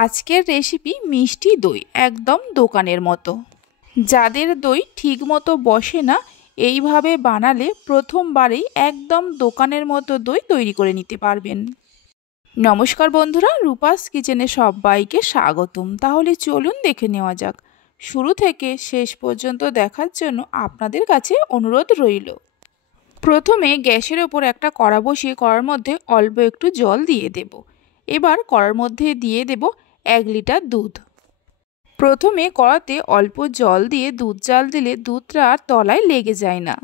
আজকের রেসিপি মিষ্টি দই, একদম দোকানের মতো। যাদের দই ঠিকমতো বসে না, এইভাবে বানালে প্রথমবারেই একদম দোকানের মতো দই তৈরি করে নিতে পারবেন। নমস্কার বন্ধুরা, রূপাস কিচেনে সবাইকে স্বাগতম। তাহলে চলুন দেখে নেওয়া যাক। শুরু থেকে শেষ পর্যন্ত দেখার জন্য আপনাদের কাছে অনুরোধ রইল। প্রথমে গ্যাসের ওপর একটা কড়া বসিয়ে কড়ার মধ্যে অল্প একটু জল দিয়ে দেব। এবার কড়ার মধ্যে দিয়ে দেব 1 লিটার দুধ। প্রথমে কড়াতে অল্প জল দিয়ে দুধ জাল দিলে দুধটা আর তলায় লেগে যায় না।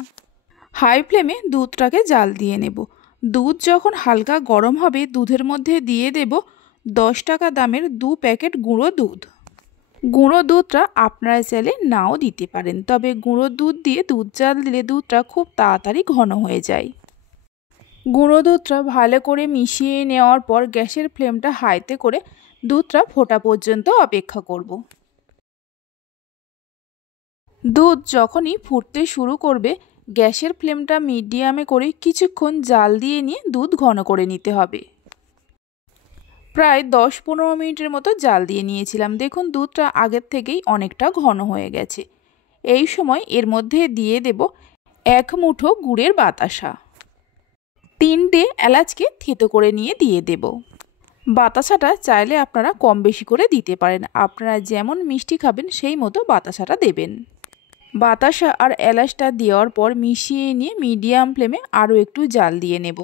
হাই ফ্লেমে দুধটাকে জাল দিয়ে নেব। দুধ যখন হালকা গরম হবে, দুধের মধ্যে দিয়ে দেব 10 টাকা দামের 2 প্যাকেট গুঁড়ো দুধ। গুঁড়ো দুধটা আপনারা চাইলে নাও দিতে পারেন, তবে গুঁড়ো দুধ দিয়ে দুধ জাল দিলে দুধটা খুব তাড়াতাড়ি ঘন হয়ে যায়। গুঁড়ো দুধটা ভালো করে মিশিয়ে নেওয়ার পর গ্যাসের ফ্লেমটা হাইতে করে দুধটা ফোটা পর্যন্ত অপেক্ষা করব। দুধ যখনই ফুটতে শুরু করবে, গ্যাসের ফ্লেমটা মিডিয়ামে করে কিছুক্ষণ জাল দিয়ে নিয়ে দুধ ঘন করে নিতে হবে। প্রায় 10-15 মিনিটের মতো জাল দিয়ে নিয়েছিলাম। দেখুন দুধটা আগের থেকেই অনেকটা ঘন হয়ে গেছে। এই সময় এর মধ্যে দিয়ে দেব 1 মুঠো গুড়ের বাতাসা। 3টে এলাচকে থেতো করে নিয়ে দিয়ে দেব। বাতাসাটা চাইলে আপনারা কম বেশি করে দিতে পারেন, আপনারা যেমন মিষ্টি খাবেন সেই মতো বাতাসাটা দেবেন। বাতাসা আর এলাচটা দেওয়ার পর মিশিয়ে নিয়ে মিডিয়াম ফ্লেমে আরও একটু জাল দিয়ে নেব।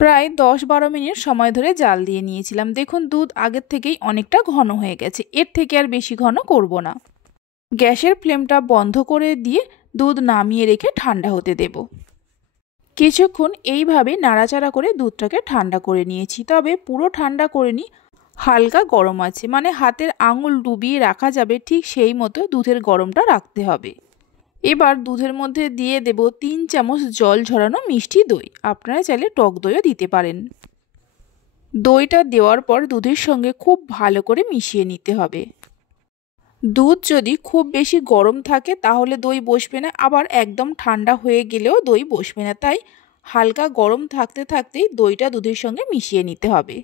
প্রায় 10-12 মিনিট সময় ধরে জাল দিয়ে নিয়েছিলাম। দেখুন দুধ আগের থেকেই অনেকটা ঘন হয়ে গেছে, এর থেকে আর বেশি ঘন করব না। গ্যাসের ফ্লেমটা বন্ধ করে দিয়ে দুধ নামিয়ে রেখে ঠান্ডা হতে দেব। কিছুক্ষণ এইভাবে নাড়াচাড়া করে দুধটাকে ঠান্ডা করে নিয়েছি, তবে পুরো ঠান্ডা করিনি, হালকা গরম আছে, মানে হাতের আঙুল ডুবিয়ে রাখা যাবে ঠিক সেই মতো দুধের গরমটা রাখতে হবে। এবার দুধের মধ্যে দিয়ে দেব 3 চামচ জল ঝরানো মিষ্টি দই। আপনারা চাইলে টক দইও দিতে পারেন। দইটা দেওয়ার পর দুধের সঙ্গে খুব ভালো করে মিশিয়ে নিতে হবে। দুধ যদি খুব বেশি গরম থাকে তাহলে দই বসবে না, আবার একদম ঠান্ডা হয়ে গেলেও দই বসবে না, তাই হালকা গরম থাকতে থাকতেই দইটা দুধের সঙ্গে মিশিয়ে নিতে হবে।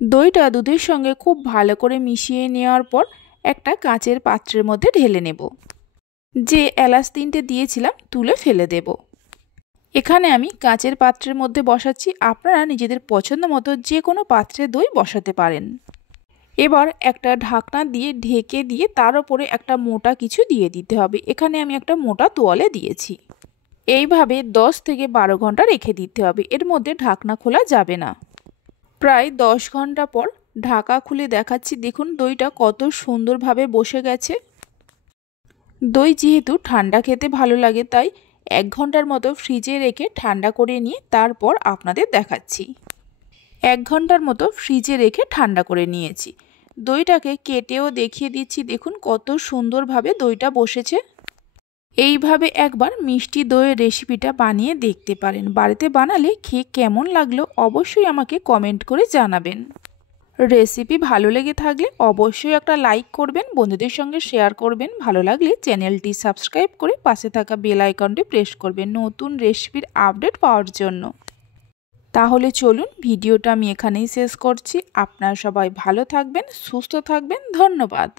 দইটা দুধের সঙ্গে খুব ভালো করে মিশিয়ে নেওয়ার পর একটা কাঁচের পাত্রের মধ্যে ঢেলে নেব। যে এলাচ 3টে দিয়েছিলাম তুলে ফেলে দেব। এখানে আমি কাঁচের পাত্রের মধ্যে বসাচ্ছি, আপনারা নিজেদের পছন্দ মতো যে কোনো পাত্রে দই বসাতে পারেন। এবার একটা ঢাকনা দিয়ে ঢেকে দিয়ে তার উপরে একটা মোটা কিছু দিয়ে দিতে হবে। এখানে আমি একটা মোটা তোয়ালে দিয়েছি। এইভাবে 10 থেকে 12 ঘন্টা রেখে দিতে হবে, এর মধ্যে ঢাকনা খোলা যাবে না। প্রায় 10 ঘন্টা পর ঢাকা খুলে দেখাচ্ছি। দেখুন দইটা কত সুন্দরভাবে বসে গেছে। দই যেহেতু ঠান্ডা খেতে ভালো লাগে, তাই 1 ঘন্টার মতো ফ্রিজে রেখে ঠান্ডা করে নিয়ে তারপর আপনাদের দেখাচ্ছি। 1 ঘন্টার মতো ফ্রিজে রেখে ঠান্ডা করে নিয়েছি। দইটাকে কেটেও দেখিয়ে দিচ্ছি। দেখুন কত সুন্দরভাবে দইটা বসেছে। এইভাবে একবার মিষ্টি দইয়ের রেসিপিটা বানিয়ে দেখতে পারেন। বাড়িতে বানালে খেয়ে কেমন লাগলো অবশ্যই আমাকে কমেন্ট করে জানাবেন। রেসিপি ভালো লেগে থাকলে অবশ্যই একটা লাইক করবেন, বন্ধুদের সঙ্গে শেয়ার করবেন। ভালো লাগলে চ্যানেলটি সাবস্ক্রাইব করে পাশে থাকা বেল আইকনটি প্রেস করবেন নতুন রেসিপির আপডেট পাওয়ার জন্য। তাহলে চলুন ভিডিওটা আমি এখানেই শেষ করছি। আপনারা সবাই ভালো থাকবেন, সুস্থ থাকবেন। ধন্যবাদ।